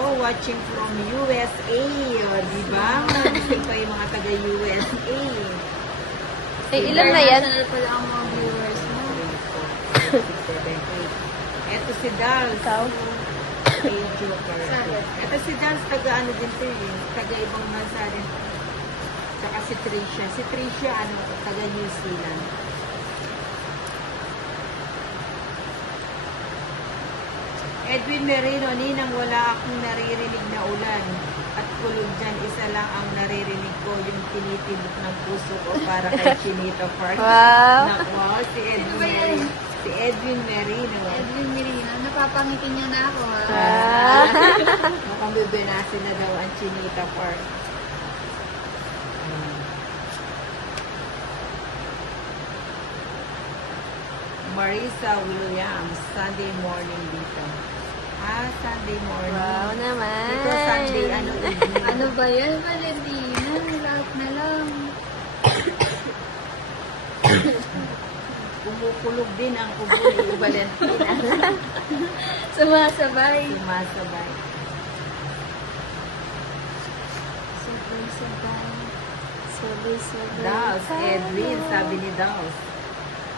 Hello, watching from USA. O, diba? Gusto pa yung mga taga-USA. Eh, ilan na yan? International pala ang mga viewers mo. 7, 8. Eto si Dals. Ikaw? Hey, Joker. Eto si Dals, taga-ano din to eh. Taga-ibang bansa din. Tsaka si Tricia. Si Tricia, taga-New Zealand. Edwin Merino, Ninang, wala akong naririnig na ulan. At kulog dyan, isa lang ang naririnig ko, yung tinitibok ng puso ko para kay Chinito Park. Wow. Wow, si Edwin Merino. Si Edwin Merino. Edwin Merino, napapangitin niya na ako ha. Ah. Mukhang bebenasin na daw ang Chinita Park. Marisa Williams, Sunday morning dito. Sunday morning. Wow naman. Dito Sunday, evening. Ano ba yan, Valentina? Lahat na lang. Kumukulog din ang kubo ni Valentina. Sumasabay. Sumasabay. Sabay-sabay. Sabay-sabay. Daos, Edwin, sabi ni Daos.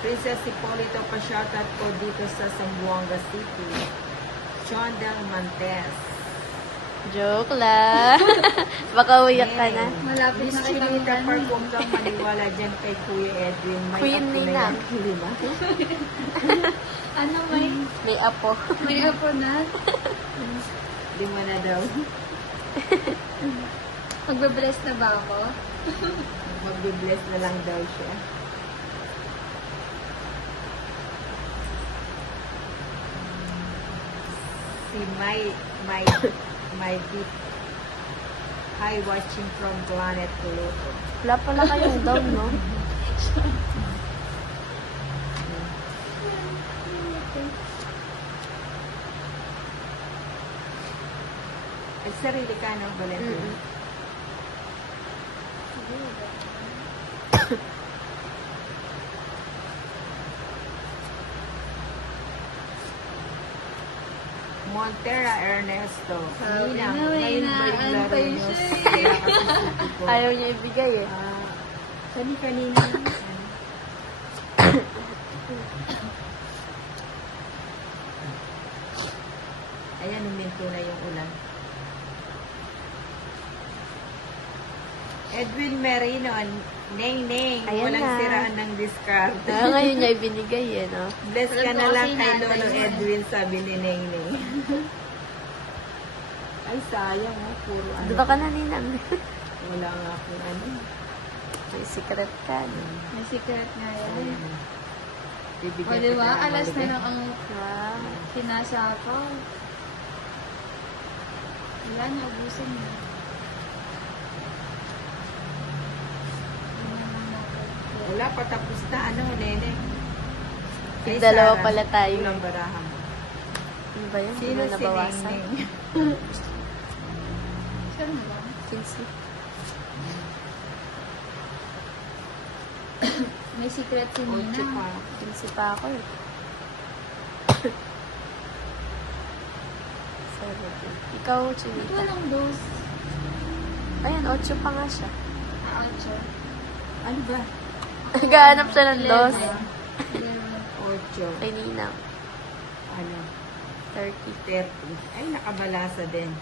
Princess Hipolito pa shoutout ko dito sa Zamboanga City. Chondel Mantes. Joke lang. Baka uyak ka na. Malapit Miss na kitang Chinita ano. Park, huwag kang maniwala dyan kay Kuya Edwin. May Queen apo na Nina. yan. Di ba? Ano may? May apo. May apo na? Di mo na daw. Magbe-bless na ba ako? Magbe-bless na lang daw siya. Si my deep. Hi, watching from Planet Pluto. Wala pala kayong down, no? Ay, sarili ka, no, Valentin? Montera Ernesto. Sabi Ninang, na, may ngayon ba yung laro inaantay nyo? siya eh. Kaya kasi suki ko. Ayaw niya ibigay eh. Kanina. Ayan, uminto na yung ulan. Edwin Merino, Neng Neng, Ayan walang na. siraan ng discard. Ngayon niya ibinigay eh, no? Bless ka Alam na ko lang kasi kay inaantay Lolo mo eh. Edwin, sabi ni Neng Neng. Ay, sayang, puro ano. Dito ka na, Ninang. Wala nga akong ano. May secret ka, no? May secret nga yan. Bibigyan O diba? kita ng Alas na holiday. lang ang Wow. sinasakaw. Wala na, ubusin mo. Wala, patapos na. Ano, Nene? Kay Dalawa Sarah, pala tayo. Kulang barahan mo. Ano ba yun? Sino Hindi si na nabawasan. Neng Neng? Saan na lang? 15. May secret si Ocho Nina. pa. 15 pa ako eh. 17. Ikaw, Ba't Chinita. walang dos? Ayan, 8 pa nga siya. Ocho. Ano ba? Nagahanap siya ng dos. 11. Ocho. Kay Ninang. Ano? 30. 30. Ay, nakabalasa din.